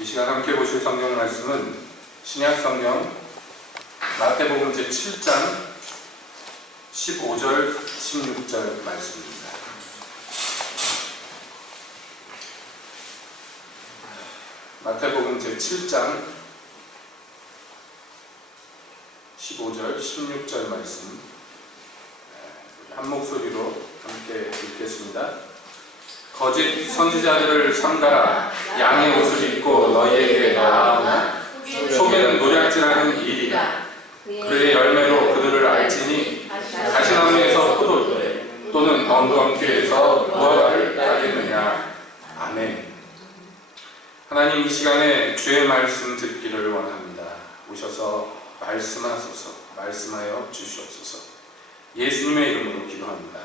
이 시간 함께 보실 성경 말씀은 신약 성경 마태복음 제7장 15절 16절 말씀입니다. 마태복음 제7장 15절 16절 말씀 한 목소리로 함께 읽겠습니다. 거짓 선지자들을 삼가라. 양의 옷을 입고 너희에게 나아오나 속에는 노략질하는 일이라. 그의 열매로 그들을 알지니 가시나무에서 포도주 또는 엉겅퀴에서 무화과를 따겠느냐. 아멘. 하나님, 이 시간에 주의 말씀 듣기를 원합니다. 오셔서 말씀하소서, 말씀하여 주시옵소서. 예수님의 이름으로 기도합니다.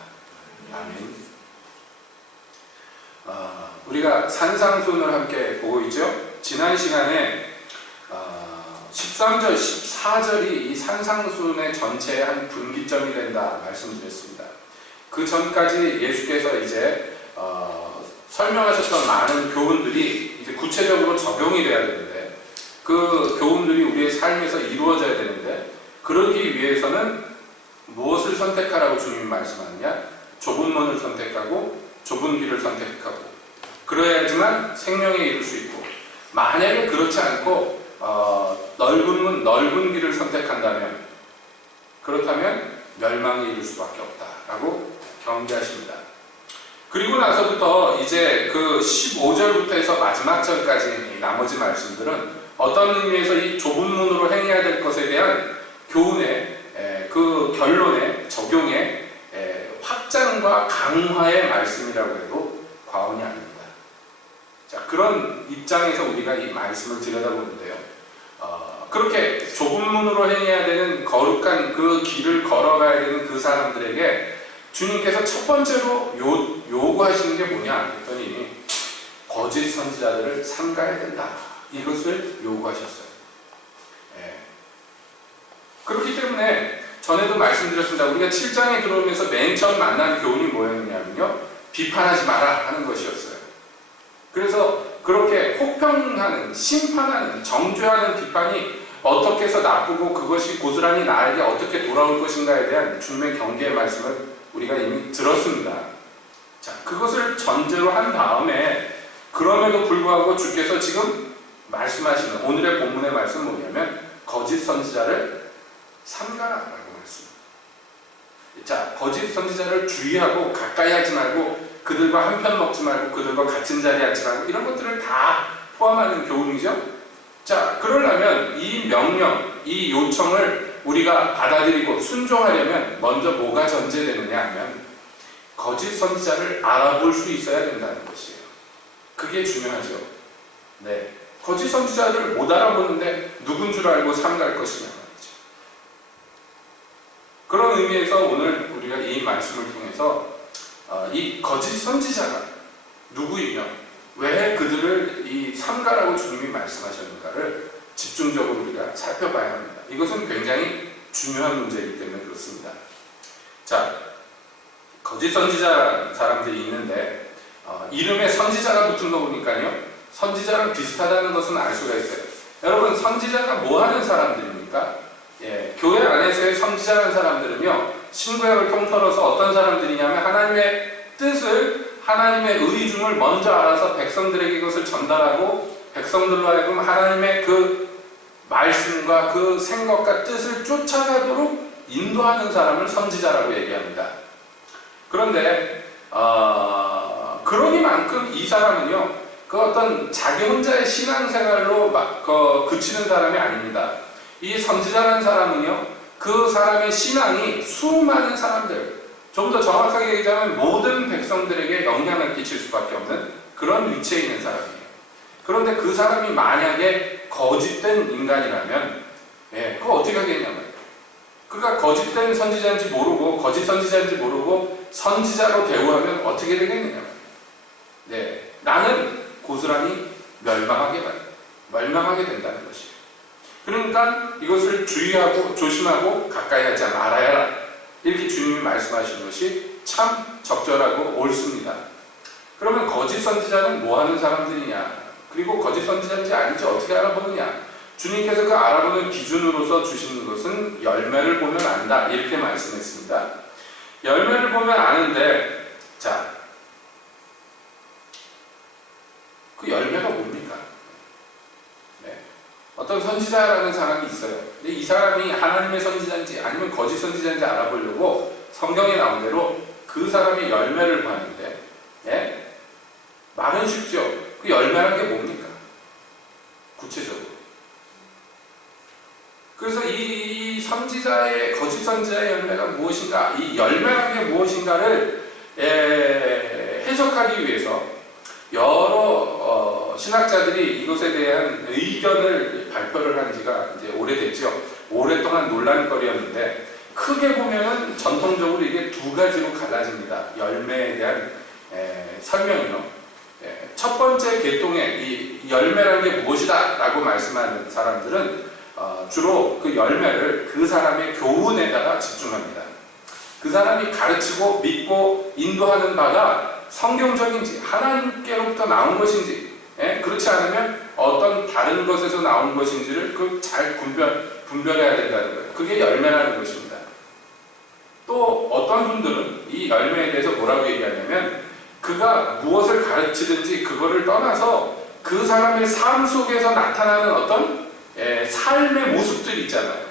아멘. 우리가 산상순을 함께 보고 있죠. 지난 시간에 13절, 14절이 이 산상순의 전체의 한 분기점이 된다 말씀드렸습니다. 그 전까지 예수께서 이제 설명하셨던 많은 교훈들이 이제 구체적으로 적용이 돼야 되는데, 그 교훈들이 우리의 삶에서 이루어져야 되는데, 그러기 위해서는 무엇을 선택하라고 주님이 말씀하느냐? 좁은 문을 선택하고 좁은 길을 선택하고, 그래야지만 생명에 이를 수 있고, 만약에 그렇지 않고 넓은 문, 넓은 길을 선택한다면, 그렇다면 멸망에 이를 수밖에 없다라고 경계하십니다. 그리고 나서부터 이제 그 15절부터 해서 마지막 절까지 나머지 말씀들은 어떤 의미에서 이 좁은 문으로 행해야 될 것에 대한 교훈의 그 결론의 적용의 확장과 강화의 말씀이라고 해도 과언이 아닙니다. 자, 그런 입장에서 우리가 이 말씀을 들여다보는데요. 그렇게 좁은 문으로 행해야 되는 거룩한 그 길을 걸어가야 되는 그 사람들에게 주님께서 첫 번째로 요구하시는 게 뭐냐 했더니 거짓 선지자들을 삼가야 된다. 이것을 요구하셨어요. 그렇기 때문에 전에도 말씀드렸습니다. 우리가 7장에 들어오면서 맨 처음 만난 교훈이 뭐였냐면요, 비판하지 마라 하는 것이었어요. 그래서 그렇게 혹평하는, 심판하는, 정죄하는 비판이 어떻게 해서 나쁘고 그것이 고스란히 나에게 어떻게 돌아올 것인가에 대한 주님의 경계의 말씀을 우리가 이미 들었습니다. 자, 그것을 전제로 한 다음에 그럼에도 불구하고 주께서 지금 말씀하시는 오늘의 본문의 말씀은 뭐냐면 거짓 선지자를 삼가라라고 말씀합니다. 자, 거짓 선지자를 주의하고 가까이 하지 말고, 그들과 한편 먹지 말고, 그들과 같은 자리에 앉지 말고, 이런 것들을 다 포함하는 교훈이죠. 자, 그러려면 이 명령, 이 요청을 우리가 받아들이고 순종하려면 먼저 뭐가 전제되느냐 하면 거짓 선지자를 알아볼 수 있어야 된다는 것이에요. 그게 중요하죠. 네, 거짓 선지자를 못 알아보는데 누군 줄 알고 삼갈 것이냐 말이죠. 그런 의미에서 오늘 우리가 이 말씀을 통해서 이 거짓 선지자가 누구이며 왜 그들을 이 삼가라고 주님이 말씀하셨는가를 집중적으로 우리가 살펴봐야 합니다. 이것은 굉장히 중요한 문제이기 때문에 그렇습니다. 자, 거짓 선지자 사람들이 있는데 이름에 선지자가 붙은 거 보니까요, 선지자랑 비슷하다는 것은 알 수가 있어요. 여러분, 선지자가 뭐 하는 사람들입니까? 교회 안에서의 선지자라는 사람들은요, 신구약을 통틀어서 어떤 사람들이냐면 하나님의 뜻을, 하나님의 의중을 먼저 알아서 백성들에게 이것을 전달하고 백성들로 하여금 하나님의 그 말씀과 그 생각과 뜻을 쫓아가도록 인도하는 사람을 선지자라고 얘기합니다. 그런데 그러니만큼 이 사람은요, 그 어떤 자기 혼자의 신앙생활로 그치는 사람이 아닙니다. 이 선지자라는 사람은요, 그 사람의 신앙이 수많은 사람들, 좀 더 정확하게 얘기하면 모든 백성들에게 영향을 끼칠 수밖에 없는 그런 위치에 있는 사람이에요. 그런데 그 사람이 만약에 거짓된 인간이라면 그거 어떻게 하겠냐면, 그가 거짓된 선지자인지 모르고 거짓 선지자인지 모르고 선지자로 대우하면 어떻게 되겠느냐. 네, 나는 고스란히 멸망하게 된다는 것이에요. 그러니까 이것을 주의하고 조심하고 가까이 하지 말아야, 이렇게 주님이 말씀하시는 것이 참 적절하고 옳습니다. 그러면 거짓 선지자는 뭐 하는 사람들이냐? 그리고 거짓 선지자인지 아닌지 어떻게 알아보느냐? 주님께서 그 알아보는 기준으로서 주시는 것은 열매를 보면 안다, 이렇게 말씀했습니다. 열매를 보면 아는데, 자, 그 열매가 뭡니까? 네. 어떤 선지자라는 사람이 있어요. 근데 이 사람이 하나님의 선지자인지 아니면 거짓 선지자인지 알아보려고 성경에 나온 대로 그 사람의 열매를 봤는데, 예? 말은 쉽죠. 그 열매란 게 뭡니까? 구체적으로. 그래서 이 선지자의, 거짓 선지자의 열매가 무엇인가, 이 열매란 게 무엇인가를 해석하기 위해서 여러 신학자들이 이것에 대한 의견을 발표를 한 지가 이제 오래됐죠. 오랫동안 논란거리였는데, 크게 보면은 전통적으로 이게 두 가지로 갈라집니다. 열매에 대한 설명이요. 첫 번째 계통의 이 열매라는 게 무엇이다 라고 말씀하는 사람들은 주로 그 열매를 그 사람의 교훈에다가 집중합니다. 그 사람이 가르치고 믿고 인도하는 바가 성경적인지 하나님께로부터 나온 것인지, 그렇지 않으면 어떤 다른 것에서 나온 것인지를 잘 분별해야 된다는 거예요. 그게 열매라는 것입니다. 또 어떤 분들은 이 열매에 대해서 뭐라고 얘기하냐면, 그가 무엇을 가르치든지 그거를 떠나서 그 사람의 삶 속에서 나타나는 어떤 삶의 모습들 있잖아요.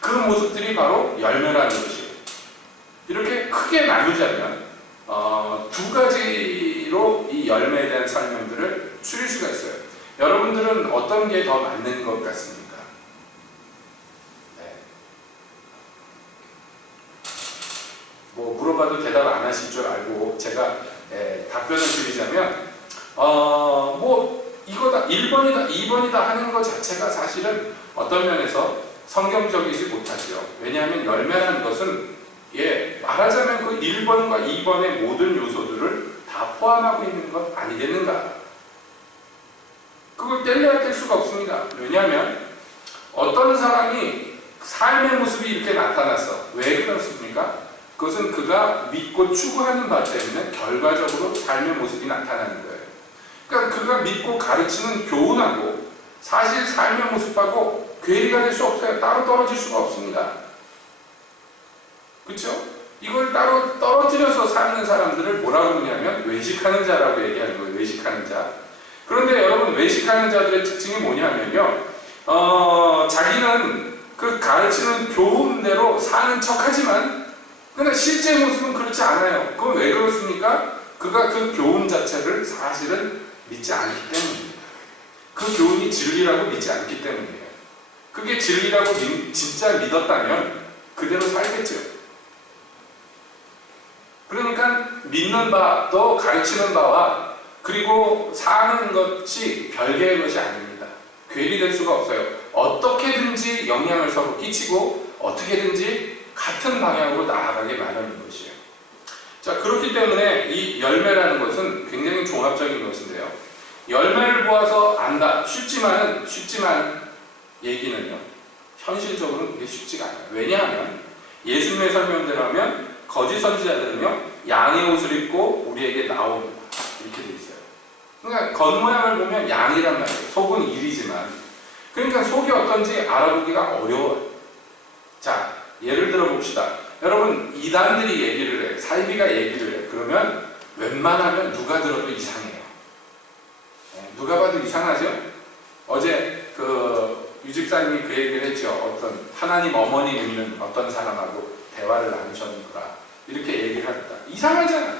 그 모습들이 바로 열매라는 것이에요. 이렇게 크게 나누자면 두 가지로 이 열매에 대한 설명들을 추릴 수가 있어요. 여러분들은 어떤 게 더 맞는 것 같습니까? 네. 뭐 물어봐도 대답 안 하실 줄 알고 제가 답변을 드리자면, 뭐 이거다, 1번이다, 2번이다 하는 것 자체가 사실은 어떤 면에서 성경적이지 못하죠. 왜냐하면 열매라는 것은 말하자면 그 1번과 2번의 모든 요소들을 다 포함하고 있는 것 아니겠는가? 그걸 뗄래야 뗄 수가 없습니다. 왜냐하면 어떤 사람이 삶의 모습이 이렇게 나타났어. 왜 그렇습니까? 그것은 그가 믿고 추구하는 바 때문에 결과적으로 삶의 모습이 나타나는 거예요. 그러니까 그가 믿고 가르치는 교훈하고 사실 삶의 모습하고 괴리가 될 수 없어요. 따로 떨어질 수가 없습니다. 그렇죠? 이걸 따로 떨어뜨려서 사는 사람들을 뭐라고 그러냐면 외식하는 자라고 얘기하는 거예요. 외식하는 자. 그런데 여러분, 외식하는 자들의 특징이 뭐냐면요, 자기는 그 가르치는 교훈대로 사는 척하지만 그러나 실제 모습은 그렇지 않아요. 그건 왜 그렇습니까? 그가 그 교훈 자체를 사실은 믿지 않기 때문입니다. 그 교훈이 진리라고 믿지 않기 때문이에요. 그게 진리라고 진짜 믿었다면 그대로 살겠죠. 그러니까 믿는 바, 또 가르치는 바와 그리고 사는 것이 별개의 것이 아닙니다. 괴리될 수가 없어요. 어떻게든지 영향을 서로 끼치고 어떻게든지 같은 방향으로 나아가게 마련인 것이에요. 자, 그렇기 때문에 이 열매라는 것은 굉장히 종합적인 것인데요. 열매를 보아서 안다. 쉽지만 얘기는요, 현실적으로는 그게 쉽지가 않아요. 왜냐하면 예수님의 설명대로 하면 거짓 선지자들은요, 양의 옷을 입고 우리에게 나옵니다. 이렇게 돼 있어요. 그러니까 겉모양을 보면 양이란 말이에요. 속은 일이지만. 그러니까 속이 어떤지 알아보기가 어려워요. 자, 예를 들어 봅시다. 여러분, 이단들이 얘기를 해, 사이비가 얘기를 해. 그러면 웬만하면 누가 들어도 이상해요. 누가 봐도 이상하죠? 어제 유집사님이 그 얘기를 했죠. 어떤 하나님 어머니 믿는 어떤 사람하고 대화를 나누셨는구나, 이렇게 얘기를 합니다. 이상하잖아요.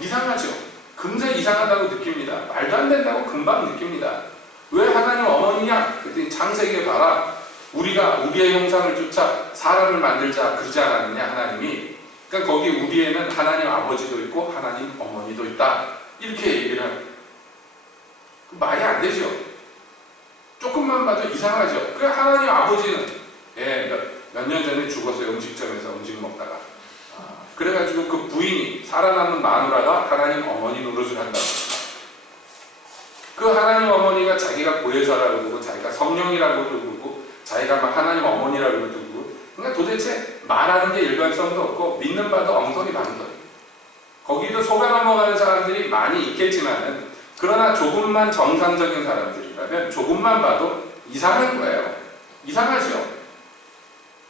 이상하죠. 금세 이상하다고 느낍니다. 말도 안 된다고 금방 느낍니다. 왜 하나님 어머니냐? 그랬더니 창세기에 봐라. 우리가 우리의 형상을 쫓아 사람을 만들자 그러지 않았느냐, 하나님이. 그러니까 거기 우리에는 하나님 아버지도 있고 하나님 어머니도 있다, 이렇게 얘기를 합니다. 말이 안 되죠. 조금만 봐도 이상하죠. 그 하나님 아버지는 몇 년 전에 죽었어요. 음식점에서 음식 먹다가. 그래가지고 그 부인이, 살아남은 마누라가 하나님 어머니 노릇을 한다고. 그 하나님 어머니가 자기가 보혜사라고 그러고 자기가 성령이라고 그러고 자기가 막 하나님 어머니라고 그러고, 그러니까 도대체 말하는 게 일관성도 없고 믿는 바도 엉터리 방터리. 거기도 속아 넘어가는 사람들이 많이 있겠지만은 그 그러나 조금만 정상적인 사람들이라면 조금만 봐도 이상한 거예요. 이상하죠?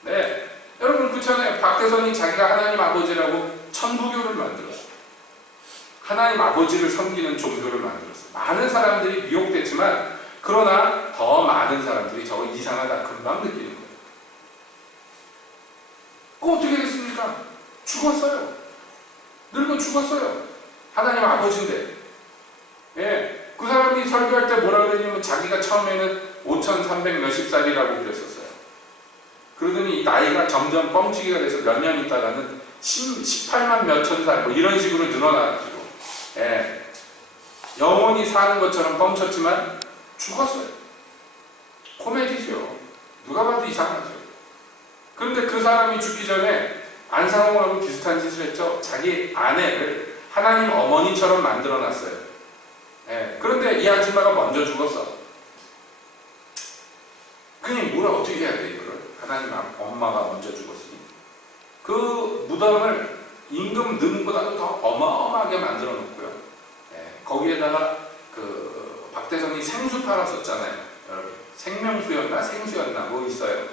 네. 여러분 그렇잖아요. 박대선이 자기가 하나님 아버지라고 천부교를 만들었어요. 하나님 아버지를 섬기는 종교를 만들었어요. 많은 사람들이 미혹됐지만 그러나 더 많은 사람들이 저거 이상하다 금방 느끼는 거예요. 어떻게 됐습니까? 죽었어요. 늙어 죽었어요. 하나님 아버지인데. 예, 그 사람이 설교할 때 뭐라 그랬냐면 자기가 처음에는 5300 몇십 살이라고 그랬었어요. 그러더니 이 나이가 점점 뻥튀기가 돼서 몇 년 있다가는 18만 몇천 살 뭐 이런 식으로 늘어나가지고 예, 영원히 사는 것처럼 뻥쳤지만 죽었어요. 코미디죠. 누가 봐도 이상하죠. 그런데 그 사람이 죽기 전에 안상홍하고 비슷한 짓을 했죠. 자기 아내를 하나님 어머니처럼 만들어놨어요. 예, 그런데 이 아줌마가 먼저 죽었어. 그냥 뭐라 어떻게 해야 돼 이거를? 하나님 엄마가 먼저 죽었으니 그 무덤을 임금 능보다도 더 어마어마하게 만들어 놓고요. 예, 거기에다가 그 박대성이 생수 팔았었잖아요. 여러분 생명수였나 생수였나 뭐 있어요.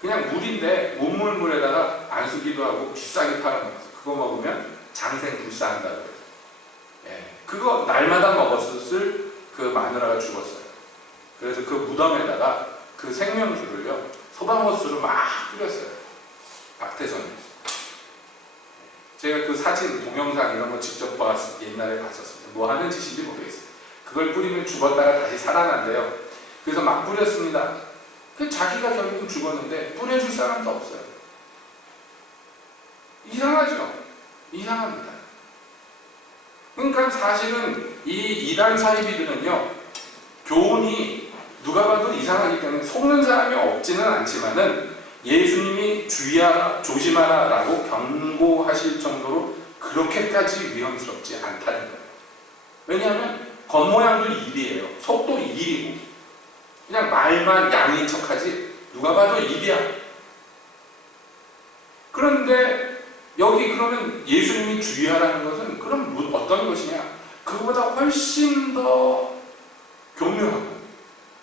그냥 물인데 문물물에다가 안수기도 하고 비싸게 팔아먹었어요. 그거 먹으면 장생 불사한다 그래요. 예, 그거 날마다 먹었을 그 마누라가 죽었어요. 그래서 그 무덤에다가 그 생명수를요 소방호수를 막 뿌렸어요. 박태선이. 제가 그 사진 동영상 이런 거 직접 옛날에 봤었습니다. 뭐 하는 짓인지 모르겠어요. 그걸 뿌리면 죽었다가 다시 살아난대요. 그래서 막 뿌렸습니다. 그 자기가 결국은 죽었는데 뿌려줄 사람도 없어요. 이상하죠? 이상합니다. 그러니까 사실은 이 이단 사이비들은요 교훈이 누가 봐도 이상하기 때문에 속는 사람이 없지는 않지만은 예수님이 주의하라 조심하라 라고 경고하실 정도로 그렇게까지 위험스럽지 않다는 거예요. 왜냐하면 겉모양도 일이에요. 속도 일이고 그냥 말만 양인 척하지 누가 봐도 일이야. 그런데 여기 그러면 예수님이 주의하라는 것은 그럼 어떤 것이냐? 그거보다 훨씬 더 교묘하고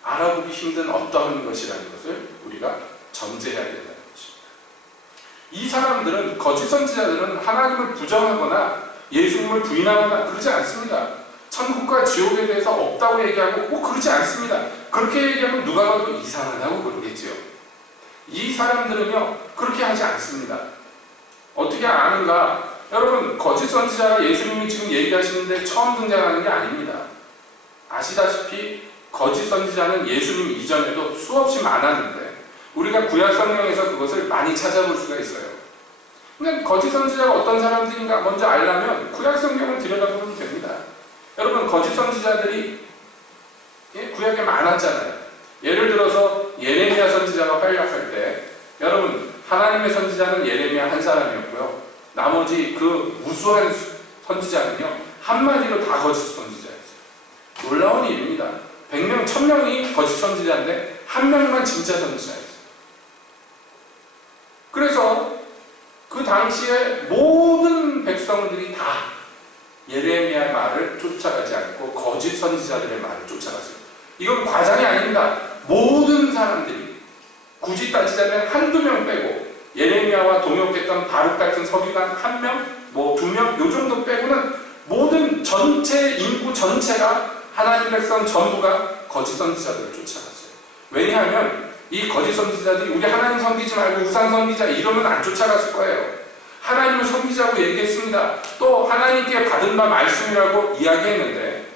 알아보기 힘든 어떤 것이라는 것을 우리가 전제해야 된다는 것입니다. 이 사람들은 거짓 선지자들은 하나님을 부정하거나 예수님을 부인하거나 그러지 않습니다. 천국과 지옥에 대해서 없다고 얘기하고 꼭 그러지 않습니다. 그렇게 얘기하면 누가 봐도 이상하다고 그러겠지요. 이 사람들은요 그렇게 하지 않습니다. 어떻게 아는가? 여러분 거짓 선지자가 예수님이 지금 얘기하시는데 처음 등장하는 게 아닙니다. 아시다시피 거짓 선지자는 예수님 이전에도 수없이 많았는데 우리가 구약 성경에서 그것을 많이 찾아볼 수가 있어요. 근데 거짓 선지자가 어떤 사람들인가 먼저 알려면 구약 성경을 들여다보면 됩니다. 여러분 거짓 선지자들이 구약에 많았잖아요. 예를 들어서 예레미야 선지자가 활약할 때 여러분 하나님의 선지자는 예레미야 한 사람이었고요. 나머지 그 무수한 선지자는요 한마디로 다 거짓 선지자였어요. 놀라운 일입니다. 100명, 1000명이 거짓 선지자인데 한 명만 진짜 선지자였어요. 그래서 그 당시에 모든 백성들이 다 예레미야의 말을 쫓아가지 않고 거짓 선지자들의 말을 쫓아갔어요. 이건 과장이 아닙니다. 모든 사람들이 굳이 따지자면 한두 명 빼고 예레미야와 동역했던 바룩 같은 서기관 한 명, 뭐 2명 요 정도 빼고는 모든 전체 인구 전체가 하나님 백성 전부가 거짓 선지자들을 쫓아갔어요. 왜냐하면 이 거짓 선지자들이 우리 하나님 섬기지 말고 우상 섬기자 이러면 안 쫓아갔을 거예요. 하나님을 섬기자고 얘기했습니다. 또 하나님께 받은 바 말씀이라고 이야기했는데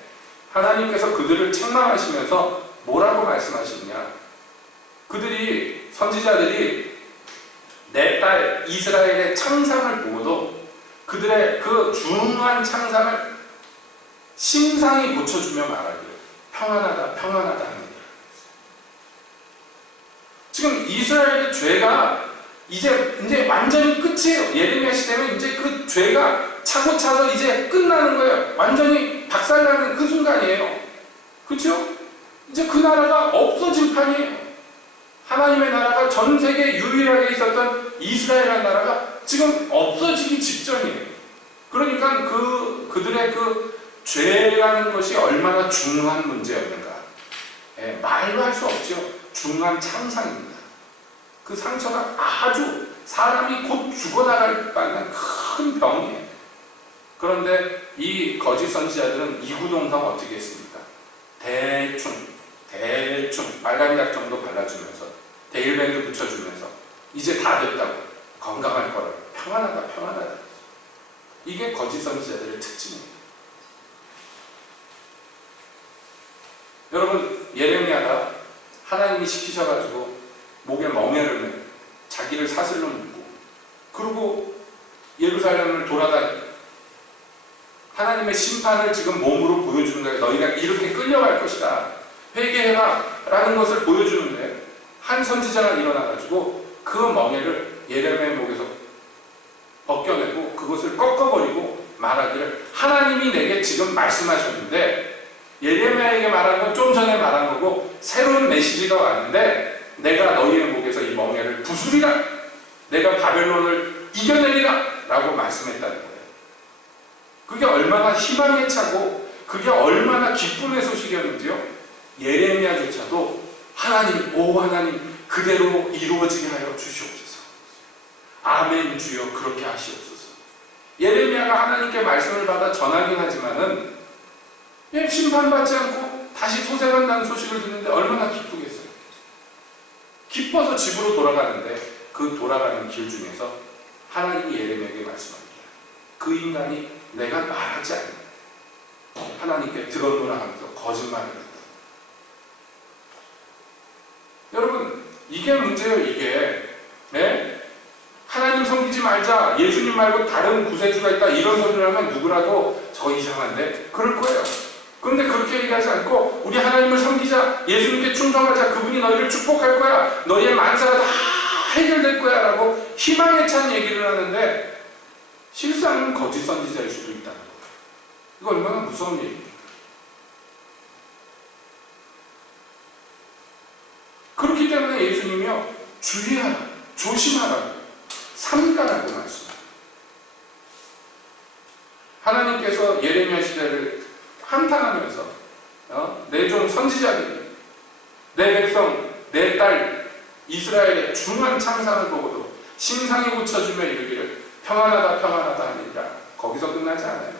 하나님께서 그들을 책망하시면서 뭐라고 말씀하시느냐? 그들이 선지자들이 내 딸 이스라엘의 창상을 보고도 그들의 그 중한 창상을 심상히 고쳐주며 말하기를 평안하다 평안하다 합니다. 지금 이스라엘의 죄가 이제 완전히 끝이에요. 예레미야 시대는 이제 그 죄가 차고 차서 이제 끝나는 거예요. 완전히 박살나는 그 순간이에요. 그렇죠? 이제 그 나라가 없어질 판이에요. 하나님의 나라가 전 세계에 유일하게 있었던 이스라엘이라는 나라가 지금 없어지기 직전이에요. 그러니까 그들의 그 죄라는 것이 얼마나 중요한 문제였는가. 예, 말로 할 수 없죠. 중요한 창상입니다. 그 상처가 아주 사람이 곧 죽어나갈 만한 큰 병이에요. 그런데 이 거짓 선지자들은 이구동성 어떻게 했습니까? 대충 빨간약 정도 발라주면서 데일밴드 붙여주면서 이제 다 됐다고, 건강할 거라, 평안하다. 이게 거짓 선지자들의 특징이에요. 여러분, 예레미야가 하나님이 시키셔가지고 목에 멍에를 매 자기를 사슬로 묶고 그리고 예루살렘을 돌아다니 하나님의 심판을 지금 몸으로 보여주는 거예요. 너희가 이렇게 끌려갈 것이다, 회개해라 라는 것을 보여주는데, 한 선지자가 일어나가지고 그 멍에를 예레미야의 목에서 벗겨내고 그것을 꺾어버리고 말하기를, 하나님이 내게 지금 말씀하셨는데, 예레미야에게 말한 건 좀 전에 말한 거고 새로운 메시지가 왔는데 내가 너희의 목에서 이 멍에를 부수리라, 내가 바벨론을 이겨내리라 라고 말씀했다는 거예요. 그게 얼마나 희망에 차고 그게 얼마나 기쁨의 소식이었는지요. 예레미야조차도 하나님 그대로 이루어지게 하여 주시옵소서. 아멘 주여 그렇게 하시옵소서. 예레미야가 하나님께 말씀을 받아 전하긴 하지만은 심판받지 않고 다시 소생한다는 소식을 듣는데 얼마나 기쁘겠어요. 기뻐서 집으로 돌아가는데 그 돌아가는 길 중에서 하나님이 예레미야에게 말씀합니다. 그 인간이 내가 말하지 않는 하나님께 들어노라 하면서 거짓말을 했다. 여러분, 이게 문제예요. 이게 하나님 섬기지 말자, 예수님 말고 다른 구세주가 있다, 이런 소리를 하면 누구라도 저 이상한데 그럴 거예요. 그런데 그렇게 얘기하지 않고 우리 하나님을 섬기자, 예수님께 충성하자, 그분이 너희를 축복할 거야, 너희의 만사가 다 해결될 거야 라고 희망에 찬 얘기를 하는데 실상은 거짓 선지자일 수도 있다는 거예요. 이거 얼마나 무서운 얘기입니까? 그렇기 때문에 예수님이요, 주의하라, 조심하라, 삼가라고 말씀합니다. 하나님께서 예레미야 시대를 한탄하면서 내 종 선지자들이, 내 백성, 내 딸 이스라엘의 중한 창상을 보고도 심상이 고쳐주며 이르기를 평안하다 하니라. 거기서 끝나지 않아요.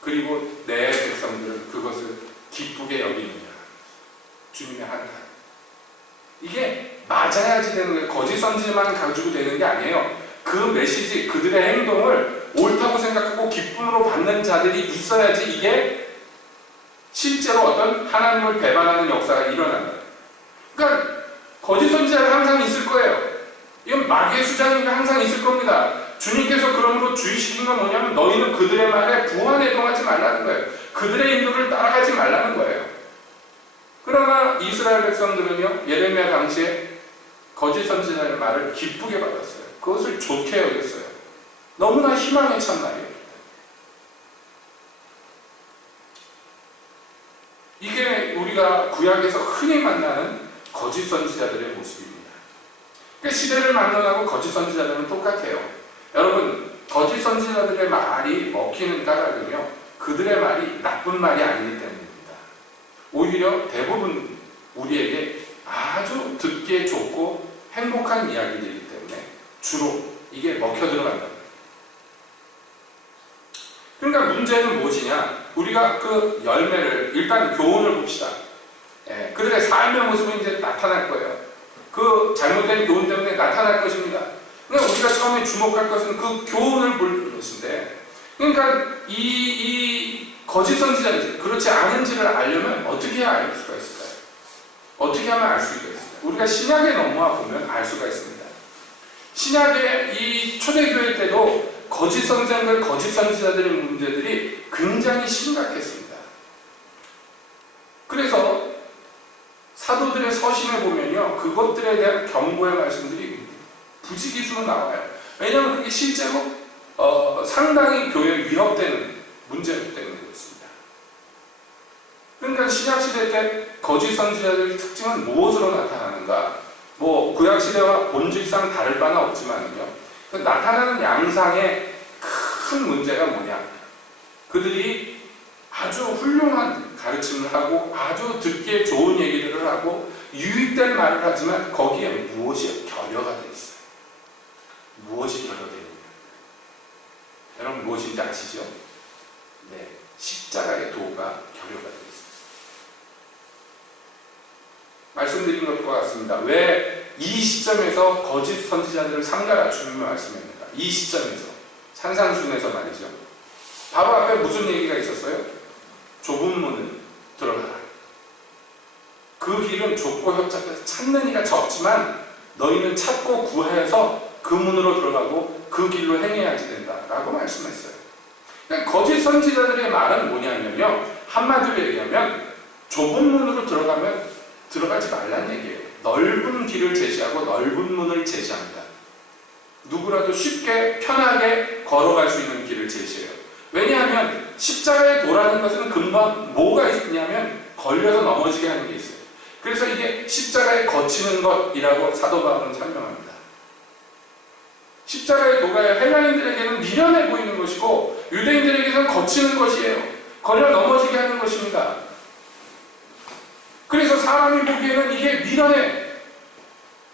그리고 내 백성들은 그것을 기쁘게 여기느냐. 주님의 한탄. 이게 맞아야지 되는 거예요. 거짓 선지만 가지고 되는 게 아니에요. 그 메시지, 그들의 행동을 옳다고 생각하고 기쁨으로 받는 자들이 있어야지 이게 실제로 어떤 하나님을 배반하는 역사가 일어난다. 그러니까 거짓 선지자가 항상 있을 거예요. 이건 마귀의 수장이 항상 있을 겁니다. 주님께서 그러므로 주의시킨 건 뭐냐면 너희는 그들의 말에 부안해동하지 말라는 거예요. 그들의 인도를 따라가지 말라는 거예요. 그러나 이스라엘 백성들은요, 예레미야 당시에 거짓 선지자의 말을 기쁘게 받았어요. 그것을 좋게 여겼어요. 너무나 희망에 찬 말이에요. 이게 우리가 구약에서 흔히 만나는 거짓 선지자들의 모습입니다. 그러니까 시대를 막론하고 거짓 선지자들은 똑같아요. 여러분, 거짓 선지자들의 말이 먹히는 까닭은요, 그들의 말이 나쁜 말이 아니기 때문입니다. 오히려 대부분 우리에게 아주 듣기에 좋고 행복한 이야기들이기 때문에 주로 이게 먹혀 들어간다. 그러니까 문제는 무엇이냐? 우리가 그 열매를, 일단 교훈을 봅시다. 그들의 삶의 모습은 이제 나타날 거예요. 그 잘못된 교훈 때문에 나타날 것입니다. 그러니까 우리가 처음에 주목할 것은 그 교훈을 볼 것인데, 그러니까 이 거짓 선지자인지 그렇지 않은지를 알려면 어떻게 알 수가 있을까요? 어떻게 하면 알 수가 있을까요? 우리가 신약에 넘어와 보면 알 수가 있습니다. 신약의 이 초대교회 때도 거짓 선생들, 거짓 선지자들의 문제들이 굉장히 심각했습니다. 그래서 사도들의 서신에 보면요, 그것들에 대한 경고의 말씀들이 부지기수로 나와요. 왜냐하면 그게 실제로 상당히 교회에 위협되는 문제 때문에 그렇습니다. 그러니까 신약시대 때 거짓 선지자들의 특징은 무엇으로 나타나는가? 뭐 구약시대와 본질상 다를 바는 없지만요, 나타나는 양상의 큰 문제가 뭐냐? 그들이 아주 훌륭한 가르침을 하고 아주 듣기에 좋은 얘기들을 하고 유익된 말을 하지만 거기에 무엇이 결여가 되어 있어요. 무엇이 결여되어 있느냐. 여러분 무엇인지 아시죠? 네, 십자가의 도가 결여가 되어 있습니다. 말씀드린 것과 같습니다. 왜 이 시점에서 거짓 선지자들을 삼가라 주님의 말씀입니다. 이 시점에서 산상순에서 말이죠. 바로 앞에 무슨 얘기가 있었어요? 좁은 문을 들어가라. 그 길은 좁고 협착해서 찾는 이가 적지만 너희는 찾고 구하여서 그 문으로 들어가고 그 길로 행해야지 된다라고 말씀했어요. 그러니까 거짓 선지자들의 말은 뭐냐면요, 한마디로 얘기하면 좁은 문으로 들어가지 말라는 얘기예요. 넓은 길을 제시하고 넓은 문을 제시합니다. 누구라도 쉽게 편하게 걸어갈 수 있는 길을 제시해요. 왜냐하면 십자가에 도라는 것은 근본 뭐가 있냐면 걸려서 넘어지게 하는 게 있어요. 그래서 이게 십자가에 거치는 것이라고 사도 바울은 설명합니다. 십자가의 도가 헬라인들에게는 미련해 보이는 것이고 유대인들에게는 거치는 것이에요. 걸려 넘어지게 하는 것입니다. 그래서 사람이 보기에는 이게 미련해,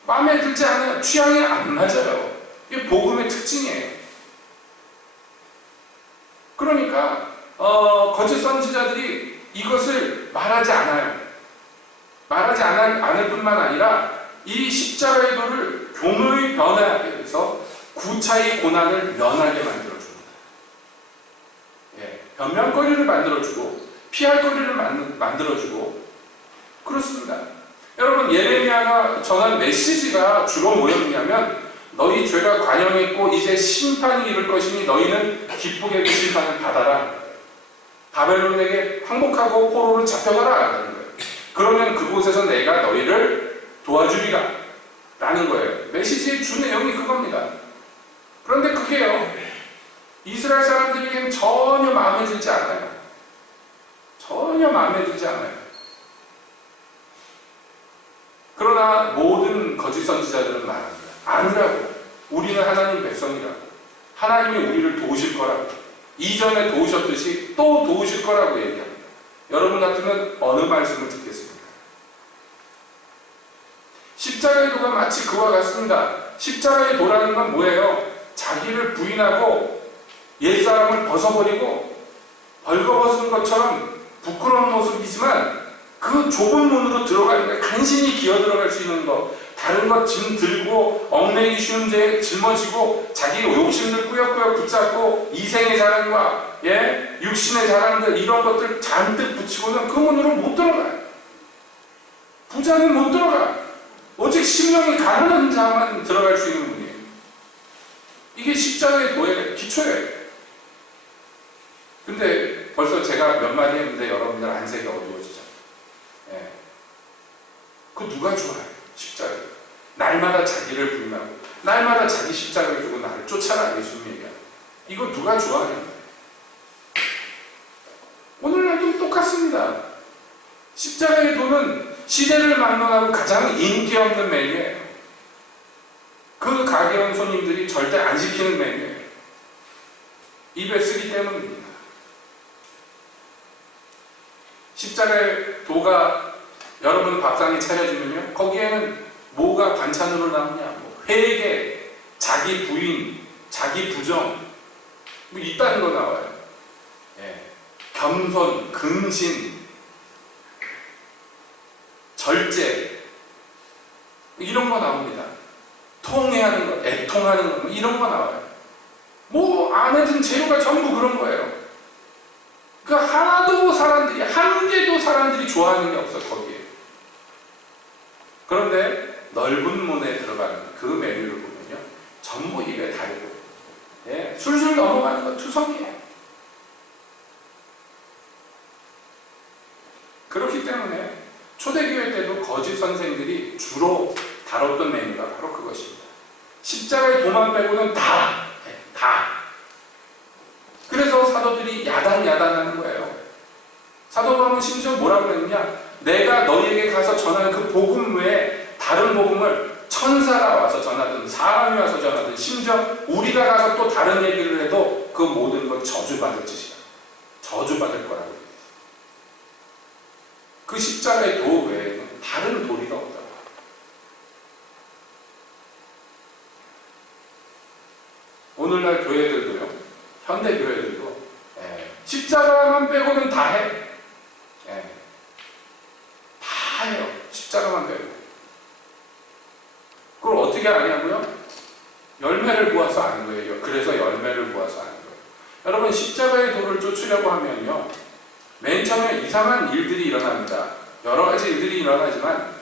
마음에 들지 않아요. 취향이 안 맞아요. 이게 복음의 특징이에요. 그러니까 거짓 선지자들이 이것을 말하지 않아요. 말하지 않을 뿐만 아니라 이 십자가의 도를 교묘히 변화하게 해서 구차히 고난을 면하게 만들어줍니다. 예, 변명거리를 만들어주고 피할 거리를 만들어주고 그렇습니다. 여러분 예레미야가 전한 메시지가 주로 뭐였냐면 너희 죄가 관영했고 이제 심판이 이를 것이니 너희는 기쁘게 그 심판을 받아라. 바벨론에게 항복하고 포로로 잡혀가라 라는 거예요. 그러면 그곳에서 내가 너희를 도와주리라 라는 거예요. 메시지의 주 내용이 그겁니다. 그런데 그게요, 이스라엘 사람들에게는 전혀 마음에 들지 않아요. 전혀 마음에 들지 않아요. 그러나 모든 거짓 선지자들은 말합니다. 아니라고. 우리는 하나님 백성이라고. 하나님이 우리를 도우실 거라고. 이전에 도우셨듯이 또 도우실 거라고 얘기합니다. 여러분 같으면 어느 말씀을 듣겠습니까? 십자가의 도가 마치 그와 같습니다. 십자가의 도라는 건 뭐예요? 자기를 부인하고 옛사람을 벗어버리고 벌거벗은 것처럼 부끄러운 모습이지만 그 좁은 문으로 들어가는데 간신히 기어 들어갈 수 있는 것, 다른 것 짐 들고 얽매기 쉬운 죄에 짊어지고 자기 욕심들 꾸역꾸역 붙잡고 이생의 자랑과 육신의 자랑들 이런 것들 잔뜩 붙이고는 그 문으로 못 들어가요. 부자는 못 들어가. 오직 심령이 가난한 자만 들어갈 수 있는 문이에요. 이게 십자가의 도의 기초예요. 근데 벌써 제가 몇 마디 했는데 여러분들 안색이 어두워지죠. 예. 그 누가 좋아해요? 십자가. 날마다 자기를 부인하고 날마다 자기 십자가를 두고 나를 쫓아라 예수님 얘기하는. 이거 누가 좋아하겠나요? 오늘날도 똑같습니다. 십자가의 도는 시대를 막론하고 가장 인기 없는 메뉴예요. 그 가게 온 손님들이 절대 안 시키는 메뉴예요. 입에 쓰기 때문입니다. 십자가의 도가 여러분 밥상에 차려지면요, 거기에는 뭐가 반찬으로 나오냐? 뭐 회개, 자기 부인, 자기 부정, 뭐 이딴 거 나와요. 예. 겸손, 근신, 절제, 이런 거 나옵니다. 통회하는 거, 애통하는 거, 뭐 이런 거 나와요. 뭐 안에 든 재료가 전부 그런 거예요. 그 하나도 사람들이, 한 개도 사람들이 좋아하는 게 없어, 거기에. 그런데 넓은 문에 들어가는 그 메뉴를 보면요, 전부 입에 달고, 예, 술술 넘어가는 거 투성이에요. 그렇기 때문에 초대교회 때도 거짓 선생들이 주로 다뤘던 메뉴가 바로 그것입니다. 십자가의 도만 빼고는 다. 그래서 사도들이 야단하는 거예요. 사도 바울은 심지어 뭐라고 했느냐? 내가 너희에게 가서 전하는 그 복음 외에 다른 복음을 천사가 와서 전하든 사람이 와서 전하든 심지어 우리가 가서 또 다른 얘기를 해도 그 모든 건 저주받을 짓이다. 저주받을 거라고. 그 십자가의 도 외에는 다른 도리가 없다. 오늘날 교회들도요, 현대 교회들도 십자가만 빼고는 다 해. 다 해요. 십자가만 빼고. 그걸 어떻게 아냐고요? 열매를 모아서 아는 거예요. 그래서 열매를 모아서 아는 거예요. 여러분, 십자가의 도를 쫓으려고 하면요, 맨 처음에 이상한 일들이 일어납니다. 여러 가지 일들이 일어나지만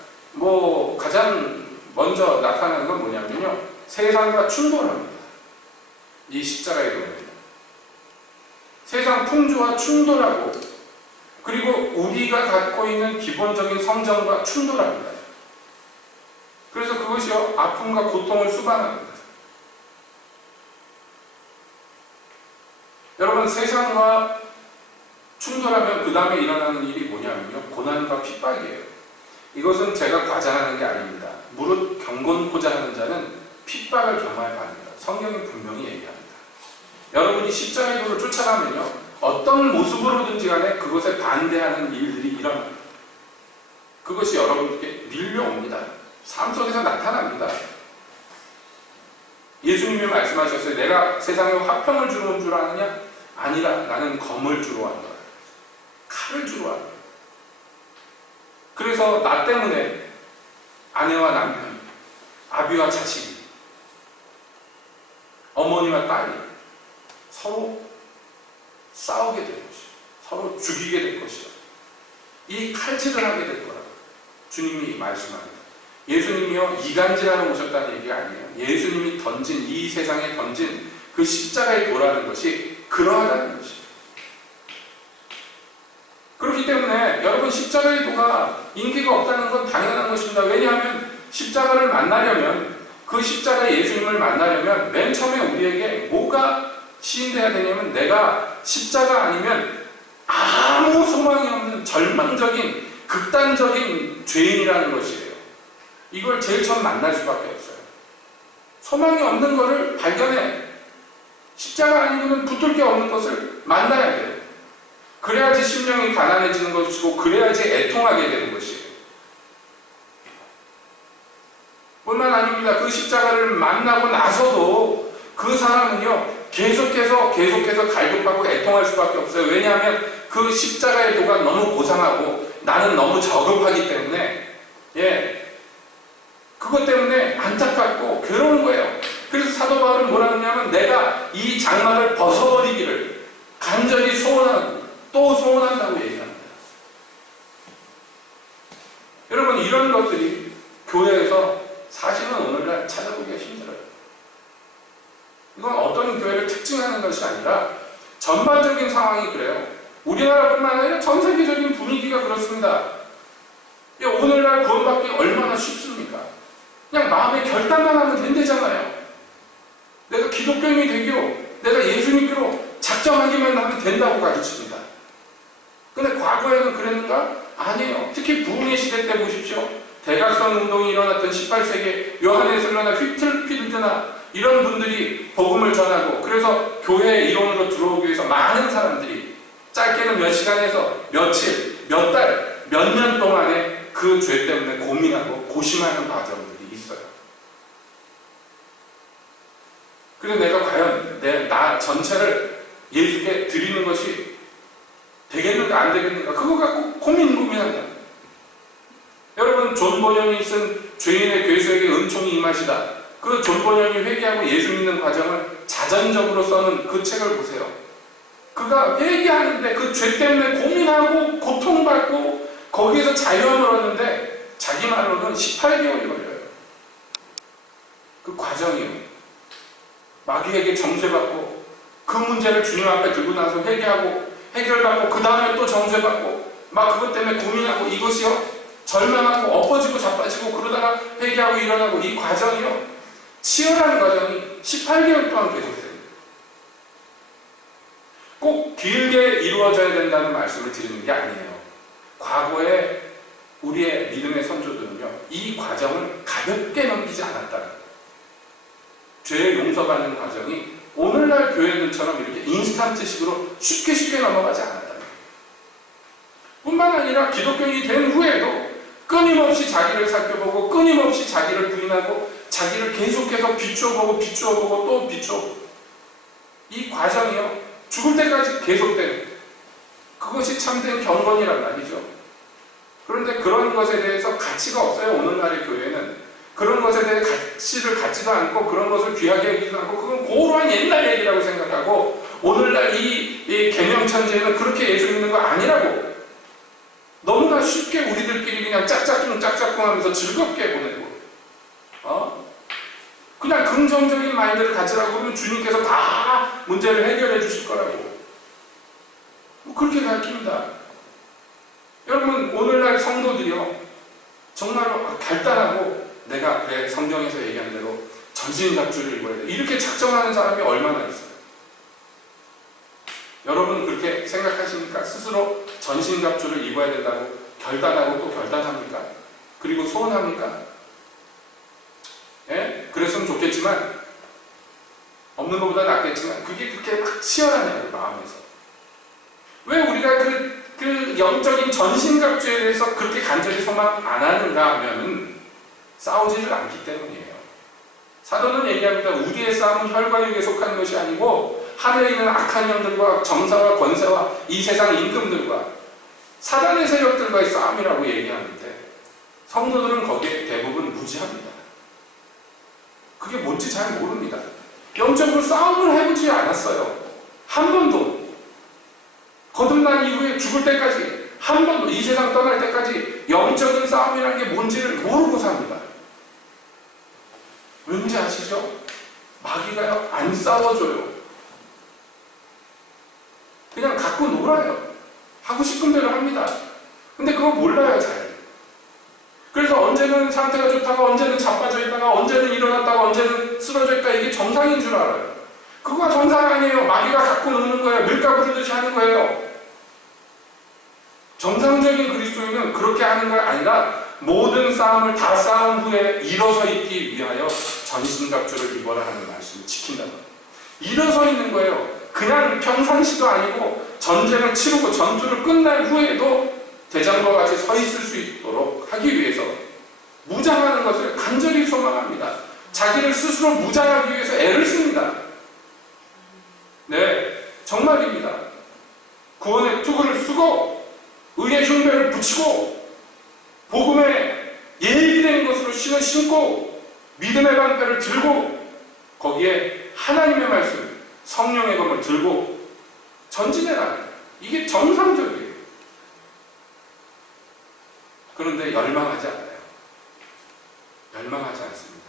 가장 먼저 나타나는 건 뭐냐면요, 세상과 충돌합니다. 이 십자가의 도는요, 세상 풍조와 충돌하고, 그리고 우리가 갖고 있는 기본적인 성정과 충돌합니다. 그래서 그것이요, 아픔과 고통을 수반합니다. 여러분, 세상과 충돌하면 그 다음에 일어나는 일이 뭐냐면요, 고난과 핍박이에요. 이것은 제가 과장하는 게 아닙니다. 무릇 경건코자 하는 자는 핍박을 경험할 바입니다. 성경이 분명히 얘기합니다. 여러분이 십자가의 도를 쫓아가면요, 어떤 모습으로든지 간에 그것에 반대하는 일들이 일어납니다. 그것이 여러분께 밀려옵니다. 삶 속에서 나타납니다. 예수님이 말씀하셨어요. 내가 세상에 화평을 주러 온 줄 아느냐? 아니라 나는 검을 주러 왔노라. 칼을 주러 왔노라. 그래서 나 때문에 아내와 남편, 아비와 자식이, 어머니와 딸이 서로 싸우게 될 것이요, 서로 죽이게 될 것이요, 이 칼질을 하게 될 거라고 주님이 말씀합니다. 예수님이요, 이간질하러 오셨다는 얘기가 아니에요. 예수님이 이 세상에 던진 그 십자가의 도라는 것이 그러하다는 것이에요. 그렇기 때문에 여러분, 십자가의 도가 인기가 없다는 건 당연한 것입니다. 왜냐하면 십자가를 만나려면, 그 십자가의 예수님을 만나려면 맨 처음에 우리에게 뭐가 시인돼야 되냐면, 내가 십자가 아니면 아무 소망이 없는 절망적인 극단적인 죄인이라는 것이에요. 이걸 제일 처음 만날 수밖에 없어요. 소망이 없는 것을 발견해. 십자가 아니고는 붙을 게 없는 것을 만나야 돼요. 그래야지 심령이 가난해지는 것이고, 그래야지 애통하게 되는 것이에요. 뿐만 아닙니다. 그 십자가를 만나고 나서도 그 사람은요, 계속해서 갈급하고 애통할 수밖에 없어요. 왜냐하면 그 십자가의 도가 너무 고상하고 나는 너무 저급하기 때문에, 그것 때문에 안타깝고 괴로운 거예요. 그래서 사도 바울은 뭐라 그러냐면, 내가 이 장막을 벗어버리기를 간절히 소원하고 또 소원한다고 얘기합니다. 여러분, 이런 것들이 교회에서 사실은 오늘날 찾아보기가 힘들어요. 이건 어떤 교회를 특징하는 것이 아니라 전반적인 상황이 그래요. 우리나라뿐만 아니라 전 세계적인 분위기가 그렇습니다. 오늘날 구원받기 얼마나 쉽습니까? 그냥 마음의 결단만 하면 된대잖아요. 내가 기독교인이 되기로, 내가 예수 믿기로 작정하기만 하면 된다고 가르칩니다. 근데 과거에는 그랬는가? 아니에요. 특히 부흥의 시대 때 보십시오. 대각선 운동이 일어났던 18세기 요하네슬러나 휘틀필드나 이런 분들이 복음을 전하고, 그래서 교회 이론으로 들어오기 위해서 많은 사람들이 짧게는 몇 시간에서 며칠, 몇 달, 몇 년 동안에 그 죄 때문에 고민하고 고심하는 과정들이 있어요. 그래서 내가 과연 나 전체를 예수께 드리는 것이 되겠는가 안 되겠는가, 그거 갖고 고민한다. 여러분, 존 보년이 쓴 죄인의 괴수에게 은총이 임하시다, 그 존 보년이 회개하고 예수 믿는 과정을 자전적으로 써는 그 책을 보세요. 그가 회개하는데 그 죄 때문에 고민하고 고통받고 거기에서 자유함을 얻는데 자기 말로는 18개월이 걸려요. 그 과정이요. 마귀에게 정죄받고 그 문제를 주님 앞에 들고 나서 회개하고 해결받고 그 다음에 또 정죄받고 막 그것 때문에 고민하고, 이것이요, 절망하고 엎어지고 자빠지고 그러다가 회개하고 일어나고, 이 과정이요, 치열한 과정이 18개월 동안 계속됩니다. 꼭 길게 이루어져야 된다는 말씀을 드리는 게 아니에요. 과거에 우리의 믿음의 선조들은요, 이 과정을 가볍게 넘기지 않았다는, 죄 용서받는 과정이 오늘날 교회들처럼 이렇게 인스턴트식으로 쉽게 넘어가지 않았다는. 뿐만 아니라 기독교인이 된 후에도 끊임없이 자기를 살펴보고 끊임없이 자기를 부인하고 자기를 계속해서 비추어보고 또 비추어보고 이 과정이요 죽을 때까지 계속되는 그것이 참된 경건이란 말이죠. 그런데 그런 것에 대해서 가치가 없어요. 오늘날의 교회는 그런 것에 대해 가치를 갖지도 않고 그런 것을 귀하게 여기지도 않고 그건 고루한 옛날 얘기라고 생각하고 오늘날 이 개명천지에는 그렇게 예수 믿는 거 아니라고 너무나 쉽게 우리들끼리 그냥 짝짝꿍 하면서 즐겁게 보내고 그냥 긍정적인 마인드를 가지라고 그러면 주님께서 다 문제를 해결해 주실 거라고 그렇게 가르칩니다. 여러분 오늘날 성도들이요 정말로 간단하고 내가 그래 성경에서 얘기한 대로 전신갑주를 입어야 돼 이렇게 작정하는 사람이 얼마나 있어요. 여러분 그렇게 생각하십니까? 스스로 전신갑주를 입어야 된다고 결단하고 또 결단합니까? 그리고 소원합니까? 예? 그랬으면 좋겠지만 없는 것보다 낫겠지만 그게 그렇게 막 치열하냐고 마음에서 왜 우리가 그 영적인 전신갑주에 대해서 그렇게 간절히 소망 안 하는가 하면은 싸우지를 않기 때문이에요. 사도는 얘기합니다. 우리의 싸움은 혈과 육에 속한 것이 아니고 하늘에 있는 악한 영들과 정사와 권세와 이 세상 임금들과 사단의 세력들과의 싸움이라고 얘기하는데 성도들은 거기에 대부분 무지합니다. 그게 뭔지 잘 모릅니다. 영적으로 싸움을 해보지 않았어요. 한 번도. 거듭난 이후에 죽을 때까지 한 번도 이 세상 떠날 때까지 영적인 싸움이라는 게 뭔지를 모르고 삽니다. 왠지 아시죠? 마귀가요 안 싸워줘요. 그냥 갖고 놀아요. 하고 싶은 대로 합니다. 근데 그거 몰라요 잘. 그래서 언제는 상태가 좋다가 언제는 자빠져 있다가 언제는 일어났다가 언제는 쓰러져 있다가 이게 정상인 줄 알아요. 그거가 정상 아니에요. 마귀가 갖고 노는 거예요. 밀가 부르듯이 하는 거예요. 정상적인 그리스도인은 그렇게 하는 게 아니라 모든 싸움을 다 싸운 후에 일어서 있기 위하여 전신갑주를 입어라 하는 말씀을 지킨다는 거예요. 일어서 있는 거예요. 그냥 평상시도 아니고 전쟁을 치르고 전투를 끝난 후에도 대장과 같이 서 있을 수 있도록 하기 위해서 무장하는 것을 간절히 소망합니다. 자기를 스스로 무장하기 위해서 애를 씁니다. 네, 정말입니다. 구원의 투구를 쓰고 의의 흉배를 붙이고 복음에 예비된 것으로 신을 신고 믿음의 방패를 들고 거기에 하나님의 말씀, 성령의 검을 들고 전진해라. 이게 정상적이에요. 그런데 열망하지 않아요. 열망하지 않습니다.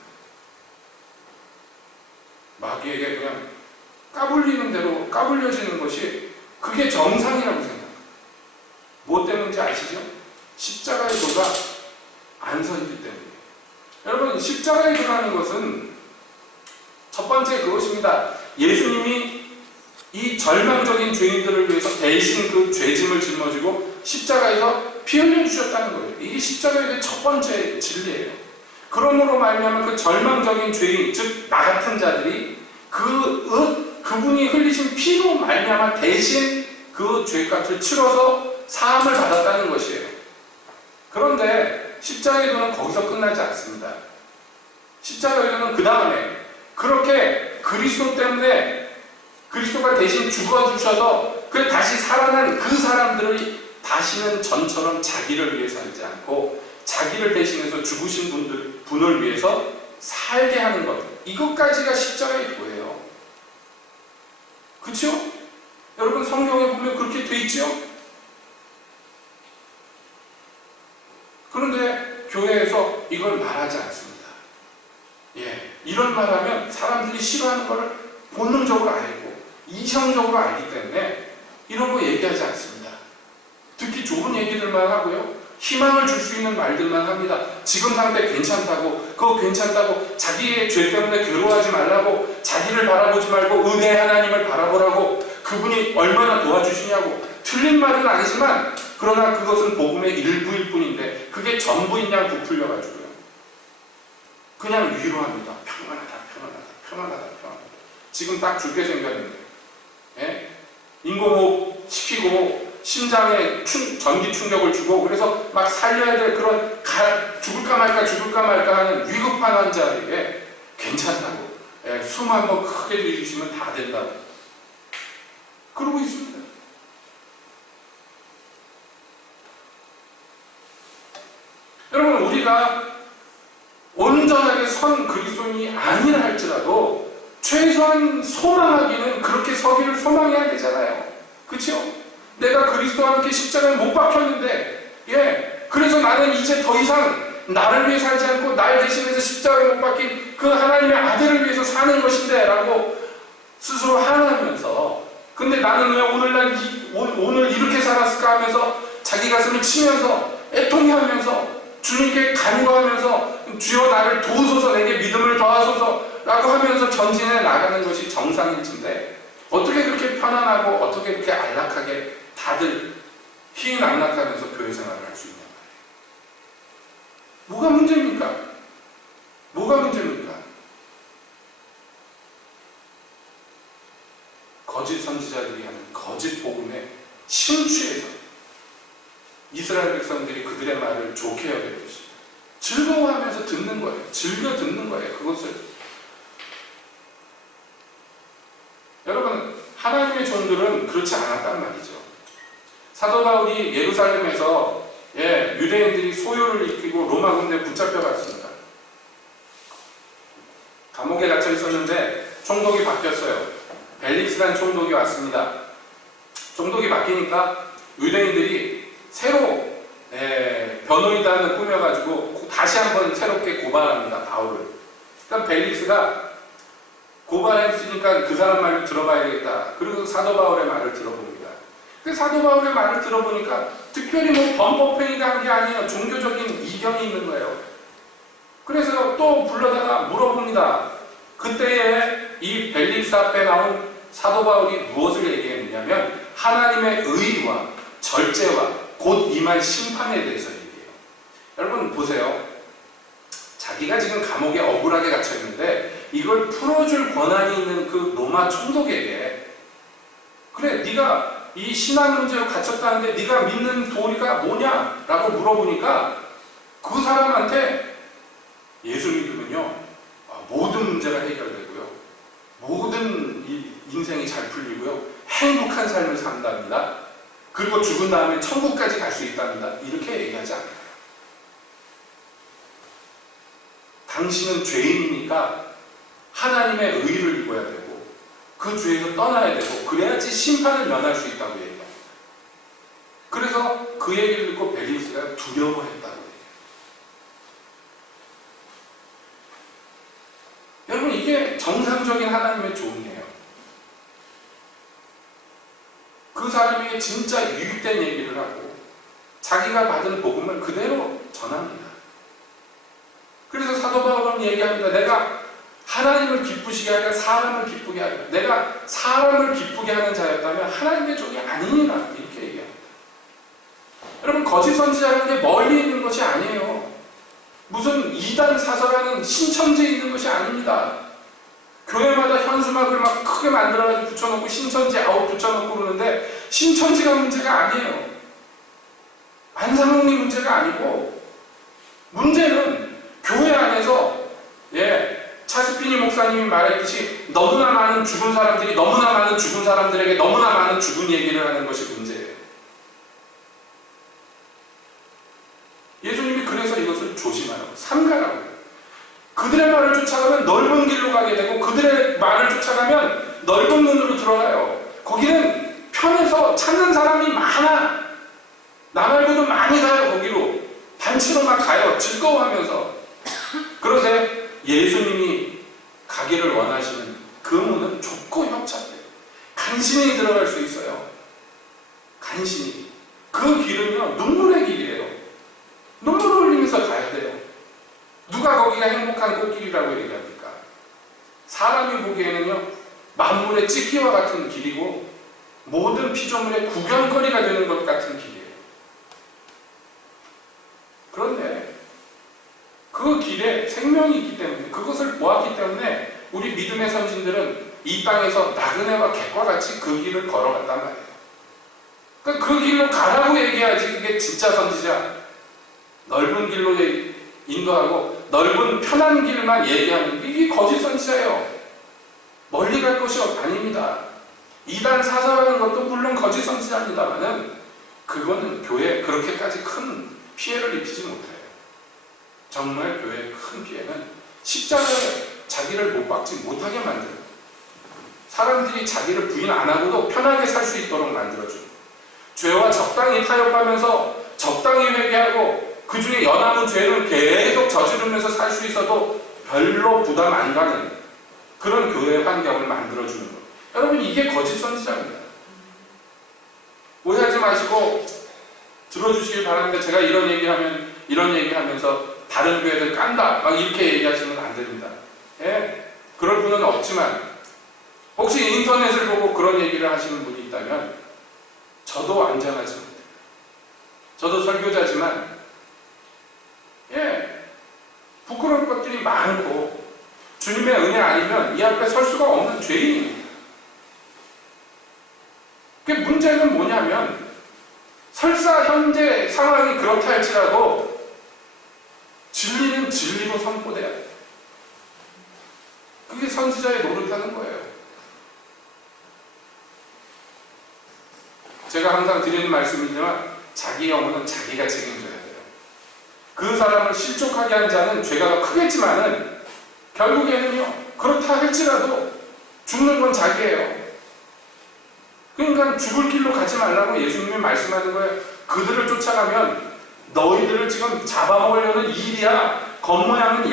마귀에게 그냥 까불리는 대로 까불려지는 것이 그게 정상이라고 생각합니다. 뭐 때문인지 아시죠? 십자가의 도가 안 서있기 때문이에요. 여러분 십자가의 도라는 것은 첫 번째 그것입니다. 예수님이 이 절망적인 죄인들을 위해서 대신 그 죄짐을 짊어지고 십자가에서 피 흘려주셨다는 거예요. 이게 십자가에 대한 첫 번째 진리예요. 그러므로 말미암아 그 절망적인 죄인, 즉 나 같은 자들이 그분이 흘리신 피로 말미암아 대신 그 죄값을 치러서 사함을 받았다는 것이에요. 그런데 십자가의 도는 거기서 끝나지 않습니다. 십자가의 도는 그 다음에 그렇게 그리스도 때문에 그리스도가 대신 죽어주셔서 그 다시 살아난 그 사람들이 다시는 전처럼 자기를 위해 살지 않고 자기를 대신해서 죽으신 분을 위해서 살게 하는 것. 이것까지가 십자가의 도예요. 그렇죠? 여러분 성경에 보면 그렇게 돼 있죠? 그런데 교회에서 이걸 말하지 않습니다. 예, 이런 말하면 사람들이 싫어하는 것을 본능적으로 알고 이성적으로 알기 때문에 이런 거 얘기하지 않습니다. 듣기 좋은 얘기들만 하고요. 희망을 줄 수 있는 말들만 합니다. 지금 상태 괜찮다고, 그거 괜찮다고, 자기의 죄 때문에 괴로워하지 말라고, 자기를 바라보지 말고 은혜 하나님을 바라보라고, 그분이 얼마나 도와주시냐고. 틀린 말은 아니지만 그러나 그것은 복음의 일부일 뿐인데 그게 전부인 양 부풀려가지고요. 그냥 위로합니다. 평안하다. 지금 딱 죽게 생겼는데 예? 인공호흡 시키고 심장에 전기 충격을 주고 그래서 막 살려야 될 그런 죽을까 말까 하는 위급한 환자에게 괜찮다고, 숨 한번 크게 들이쉬면 다 된다고 그러고 있습니다. 여러분, 우리가 온전하게 선 그리스도인이 아니라 할지라도 최소한 소망하기는 그렇게 서기를 소망해야 되잖아요. 그렇죠? 내가 그리스도와 함께 십자가에 못 박혔는데, 그래서 나는 이제 더 이상 나를 위해 살지 않고 날 대신해서 십자가에 못 박힌 그 하나님의 아들을 위해서 사는 것인데 라고 스스로 하나하면서, 근데 나는 왜 오늘 이렇게 살았을까 하면서 자기 가슴을 치면서 애통해하면서 주님께 간구하면서 주여 나를 도우소서, 내게 믿음을 더하소서 라고 하면서 전진해 나가는 것이 정상일진데, 어떻게 그렇게 편안하고 어떻게 그렇게 안락하게 다들 희낙락하면서 교회 생활을 할 수 있냐 말이에요. 뭐가 문제입니까? 뭐가 문제입니까? 거짓 선지자들이 하는 거짓 복음에 심취해서 이스라엘 백성들이 그들의 말을 좋게 여겼듯이 즐거워하면서 듣는 거예요. 즐겨 듣는 거예요. 그것을. 여러분, 하나님의 종들은 그렇지 않았단 말이죠. 사도 바울이 예루살렘에서 유대인들이 소요를 익히고 로마 군대에 붙잡혀갔습니다. 감옥에 갇혀 있었는데 총독이 바뀌었어요. 벨릭스라는 총독이 왔습니다. 총독이 바뀌니까 유대인들이 새로 변호인단을 꾸며가지고 다시 한번 새롭게 고발합니다. 바울을. 그러니까 벨릭스가 고발했으니까 그 사람 말을 들어봐야 되겠다. 그리고 사도 바울의 말을 들어봅니다. 그 사도 바울의 말을 들어보니까 특별히 뭐 범법행위가 한 게 아니에요. 종교적인 이견이 있는 거예요. 그래서 또 불러다가 물어봅니다. 그때에 이 벨릭스 앞에 나온 사도 바울이 무엇을 얘기했느냐면 하나님의 의와 절제와 곧 임할 심판에 대해서 얘기해요. 여러분 보세요. 자기가 지금 감옥에 억울하게 갇혀 있는데 이걸 풀어줄 권한이 있는 그 로마 총독에게, 그래 네가 이 신앙 문제로 갇혔다는데 네가 믿는 도리가 뭐냐? 라고 물어보니까 그 사람한테 예수 믿으면요 모든 문제가 해결되고요, 모든 인생이 잘 풀리고요, 행복한 삶을 산답니다. 그리고 죽은 다음에 천국까지 갈 수 있답니다. 이렇게 얘기하지 않아요. 당신은 죄인이니까 하나님의 의를 입어야 되고 그 죄에서 떠나야 되고 그래야지 심판을 면할 수 있다고 얘기합니다. 그래서 그 얘기를 듣고 벨릭스가 두려워했다고 해요. 여러분 이게 정상적인 하나님의 종이에요. 그 사람에게 진짜 유익된 얘기를 하고 자기가 받은 복음을 그대로 전합니다. 그래서 사도 바울은 얘기합니다. 내가 하나님을 기쁘시게 하려 사람을 기쁘게 하려, 내가 사람을 기쁘게 하는 자였다면 하나님의 종이 아니니라, 이렇게 얘기합니다. 여러분 거짓 선지자라는 게 멀리 있는 것이 아니에요. 무슨 이단 사설하는 신천지에 있는 것이 아닙니다. 교회마다 현수막을 막 크게 만들어가지고 붙여놓고 신천지 아웃 붙여놓고 그러는데 신천지가 문제가 아니에요. 안상홍이 문제가 아니고 문제는 교회 안에서 차스피니 목사님이 말했듯이 너무나 많은 죽은 사람들이 너무나 많은 죽은 사람들에게 너무나 많은 죽은 얘기를 하는 것이 문제예요. 예수님이 그래서 이것을 조심하라고, 삼가라고. 그들의 말을 쫓아가면 넓은 길로 가게 되고 그들의 말을 쫓아가면 넓은 문으로 들어가요. 거기는 편해서 찾는 사람이 많아. 나 말고도 많이 가요. 거기로 단체로 막 가요. 즐거워하면서. 그런데 예수님이 가기를 원하시는 그 문은 좁고 협착돼요. 간신히 들어갈 수 있어요. 간신히. 그 길은요 눈물의 길이에요. 눈물을 흘리면서 가야 돼요. 누가 거기가 행복한 꽃길이라고 얘기합니까? 사람이 보기에는요 만물의 찢기와 같은 길이고 모든 피조물의 구경거리가 되는 것 같은 길이에요. 그런데 그 길에 생명이 있기 때문에, 그것을 보았기 때문에 우리 믿음의 선진들은 이 땅에서 나그네와 객과 같이 그 길을 걸어갔단 말이에요. 그 길로 가라고 얘기해야지. 그게 진짜 선지자. 넓은 길로 인도하고 넓은 편한 길만 얘기하는 이게 거짓 선지자예요. 멀리 갈 것이 아닙니다. 이단 사설하는 것도 물론 거짓 선지자입니다만은 그거는 교회에 그렇게까지 큰 피해를 입히지 못해요. 정말 교회의 큰 피해는 십자가에 자기를 못 박지 못하게 만들어요. 사람들이 자기를 부인 안 하고도 편하게 살 수 있도록 만들어줘요. 죄와 적당히 타협하면서 적당히 회개하고 그 중에 연함은 죄는 계속 저지르면서 살 수 있어도 별로 부담 안 가는 그런 교회의 환경을 만들어주는 거예요. 여러분 이게 거짓 선지자입니다. 오해하지 마시고 들어주시길 바랍니다. 제가 이런 얘기하면서 다른 교회들 깐다 막 이렇게 얘기하시면 안 됩니다. 예? 그럴 분은 없지만 혹시 인터넷을 보고 그런 얘기를 하시는 분이 있다면 저도 안전하지 못해요. 저도 설교자지만 부끄러울 것들이 많고 주님의 은혜 아니면 이 앞에 설 수가 없는 죄인입니다. 그 문제는 뭐냐면 설사 현재 상황이 그렇다 할지라도 진리는 진리로 선포돼야 돼요. 그게 선지자의 노릇하는 거예요. 제가 항상 드리는 말씀이지만 자기 영혼은 자기가 책임져야 돼요. 그 사람을 실족하게 한 자는 죄가 더 크겠지만은 결국에는요 그렇다 할지라도 죽는 건 자기예요. 그러니까 죽을 길로 가지 말라고 예수님이 말씀하는 거예요. 그들을 쫓아가면 너희들을 지금 잡아먹으려는 일이야. 겉모양은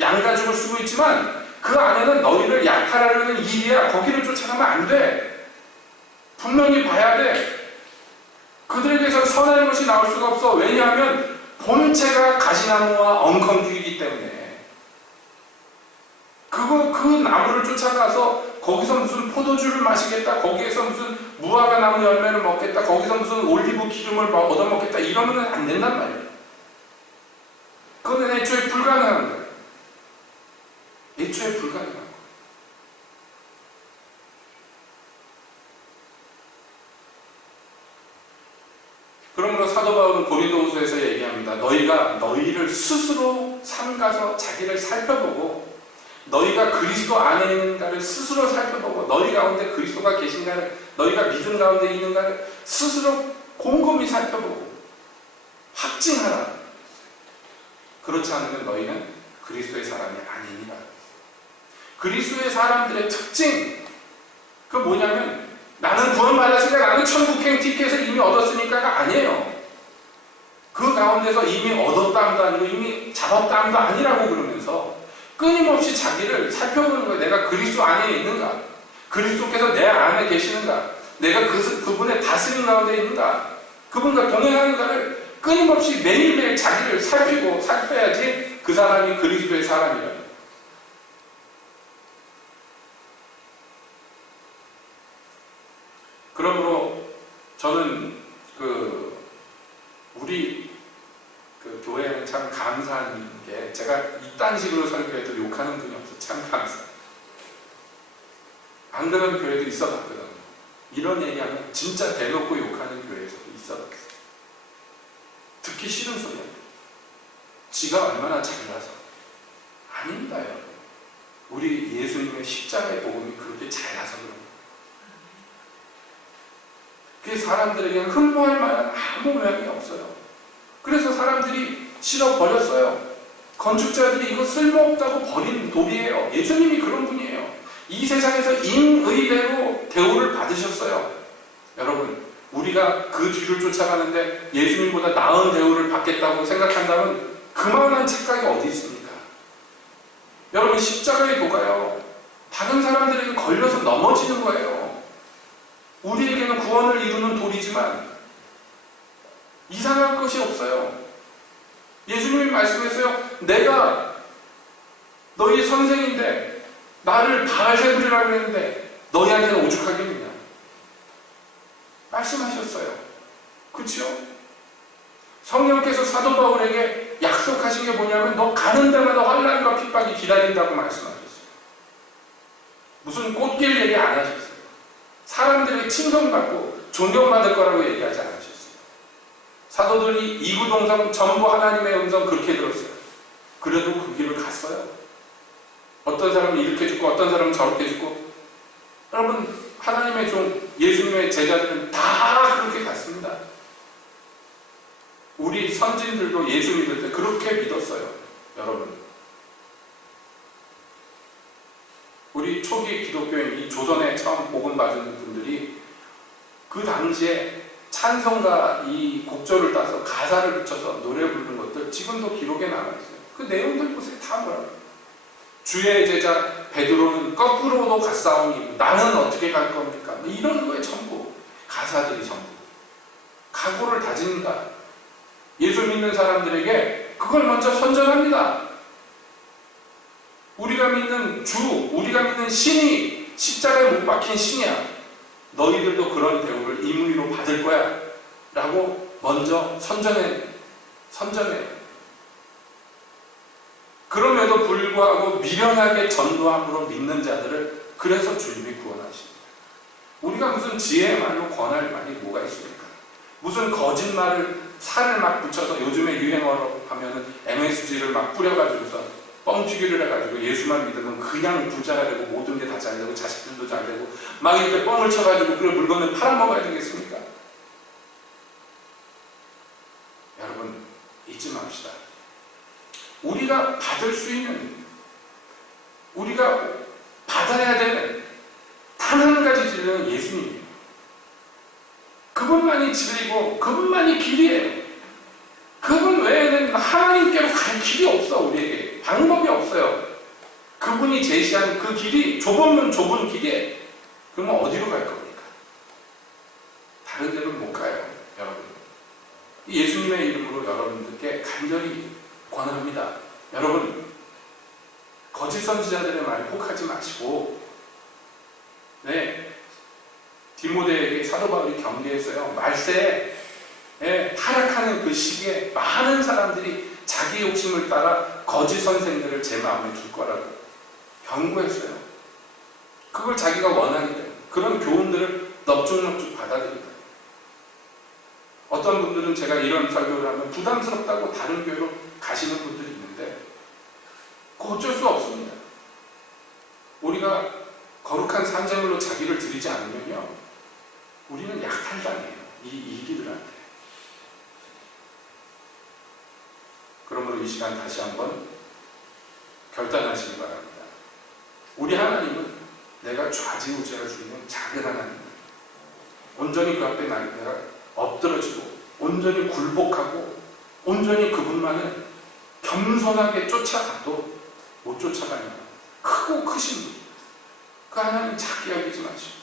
양가죽을 쓰고 있지만 그 안에는 너희를 약탈하려는 일이야. 거기를 쫓아가면 안 돼. 분명히 봐야 돼. 그들에게서 선한 것이 나올 수가 없어. 왜냐하면 본체가 가시나무와 엉겅퀴이기 때문에. 그 나무를 쫓아가서 거기서 무슨 포도주를 마시겠다, 거기에서 무슨 무화과 나무 열매를 먹겠다, 거기서 무슨 올리브 기름을 얻어먹겠다 이러면 안 된단 말이에요. 그건 애초에 불가능한 거예요. 애초에 불가능한 거예요. 그러므로 사도 바울은 고린도후서에서 얘기합니다. 너희가 너희를 스스로 삼가서 자기를 살펴보고 너희가 그리스도 안에 있는가를 스스로 살펴보고 너희 가운데 그리스도가 계신가를 너희가 믿음 가운데 있는가를 스스로 곰곰이 살펴보고 확증하라. 그렇지 않으면 너희는 그리스도의 사람이 아니니라. 그리스도의 사람들의 특징 그 뭐냐면 나는 구원받았으니까 나는 천국행 티켓을 이미 얻었으니까가 아니에요. 그 가운데서 이미 얻었다함도 아니고 이미 잡았다함도 아니라고 그러면서 끊임없이 자기를 살펴보는 거예요. 내가 그리스도 안에 있는가? 그리스도께서 내 안에 계시는가? 내가 그분의 다스림 가운데 있는가? 그분과 동행하는가를 끊임없이 매일매일 자기를 살펴야지 그 사람이 그리스도의 사람이라는. 그러므로 저는 우리 교회는 참 감사한 게 제가 이딴 식으로 설교해도 욕하는 분이 없어서 참 감사해요. 안 그런 교회도 있어봤거든요. 이런 얘기하면 진짜 대놓고 욕하는 교회에서도 있어봤어요. 듣기 싫은 소리야. 지가 얼마나 잘나서. 아닙니다, 여러분. 우리 예수님의 십자가의 복음이 그렇게 잘나서 그런 거예요. 그게 사람들에게는 흠모할 만한 아무 모양이 없어요. 그래서 사람들이 실어버렸어요. 건축자들이 이거 쓸모없다고 버린 돌이에요. 예수님이 그런 분이에요. 이 세상에서 임의대로 대우를 받으셨어요. 여러분, 우리가 그 뒤를 쫓아가는데 예수님보다 나은 대우를 받겠다고 생각한다면 그만한 착각이 어디 있습니까? 여러분, 십자가의 도가요, 다른 사람들에게 걸려서 넘어지는 거예요. 우리에게는 구원을 이루는 돌이지만 이상할 것이 없어요. 예수님이 말씀했어요. 내가 너희 선생인데 나를 바알세불이라고 했는데 너희한테는 오죽하겠느냐 말씀하셨어요. 그렇죠? 성령께서 사도 바울에게 약속하신 게 뭐냐면 너 가는 데마다 환난과 핍박이 기다린다고 말씀하셨어요. 무슨 꽃길 얘기 안 하셨어요. 사람들에게 칭송받고 존경받을 거라고 얘기하지 않으셨어요. 사도들이 이구동성 전부 하나님의 음성 그렇게 들었어요. 그래도 그 길을 갔어요. 어떤 사람은 이렇게 죽고 어떤 사람은 저렇게 죽고. 여러분, 하나님의 종, 예수님의 제자들은 다 그렇게 갔습니다. 우리 선진들도 예수 믿을 때 그렇게 믿었어요. 여러분, 우리 초기 기독교인 이 조선에 처음 복음 받은 분들이 그 당시에 찬송가 이 곡조를 따서 가사를 붙여서 노래 부르는 것들 지금도 기록에 남아있어요. 그 내용들 보세요. 다 뭐라고. 주의 제자 베드로는 거꾸로도 갔사오니 나는 어떻게 갈 겁니까? 뭐 이런 거에 전부 가사들이 전부 각오를 다집니다. 예수 믿는 사람들에게 그걸 먼저 선전합니다. 우리가 믿는 주, 우리가 믿는 신이 십자가에 못 박힌 신이야. 너희들도 그런 대우를 임의로 받을 거야 라고 먼저 선전해요. 그럼에도 불구하고 미련하게 전도함으로 믿는 자들을 그래서 주님이 구원하십니다. 우리가 무슨 지혜의 말로 권할 말이 뭐가 있습니까? 무슨 거짓말을 살을 막 붙여서 요즘에 유행어로 하면은 MSG를 막 뿌려가지고서 뻥튀기를 해가지고 예수만 믿으면 그냥 부자가 되고 모든 게 다 잘 되고 자식들도 잘 되고 막 이렇게 뻥을 쳐가지고 그 물건을 팔아먹어야 되겠습니까? 여러분, 잊지 맙시다. 우리가 받을 수 있는, 우리가 받아야 되는 단 한 가지 진리는 예수님이에요. 그분만이 진리고 그분만이 길이에요. 그분 외에는 하나님께로 갈 길이 없어. 우리에게 방법이 없어요. 그분이 제시한 그 길이 좁으면 좁은 길이에요. 그러면 어디로 갈 겁니까? 다른 데로 못 가요. 여러분, 예수님의 이름으로 여러분들께 간절히 권합니다. 여러분, 거짓 선지자들의 말에 혹하지 마시고, 디모데에게 사도 바울이 경계했어요. 말세에 타락하는 그 시기에 많은 사람들이 자기 욕심을 따라 거짓 선생들을 제 마음에 둘 거라고 경고했어요. 그걸 자기가 원하기 때문에 그런 교훈들을 넙죽넙죽 받아들입니다. 어떤 분들은 제가 이런 설교를 하면 부담스럽다고 다른 교회로 가시는 분들이 있는데 그거 어쩔 수 없습니다. 우리가 거룩한 산재물로 자기를 드리지 않으면요, 우리는 약탈당해요. 이 이기들한테. 그러므로 이 시간 다시 한번 결단하시기 바랍니다. 우리 하나님은 내가 좌지우지할 수 있는 작은 하나님입니다. 온전히 그 앞에 내가 엎드러지고 온전히 굴복하고 온전히 그분만을 겸손하게 쫓아가도 못 쫓아가는 크고 크신 분, 그 하나님 작게 여기지 마시고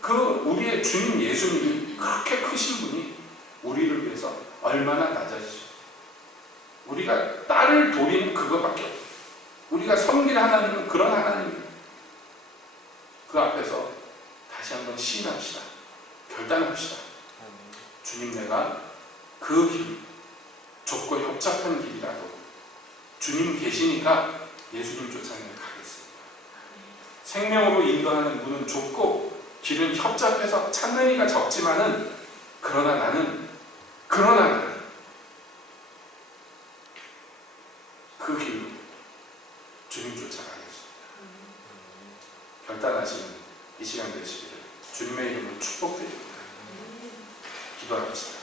그 우리의 주님 예수님이 그렇게 크신 분이 우리를 위해서 얼마나 낮아지죠. 우리가 딸을 도리는 그것밖에 없어요. 우리가 섬길 하나님은 그런 하나님입니다. 그 앞에서 다시 한번 시인합시다. 결단합시다. 주님, 내가 그 길, 좁고 협착한 길이라도 주님 계시니까 예수님 쫓아 가겠습니다. 생명으로 인도하는 문은 좁고 길은 협착해서 찾는 이가 적지만은 그러나 나는 그 길로 주님 쫓아가겠습니다. 결단하시는 이 시간 되시기를 주님의 이름으로 축복드립니다. 기도합시다.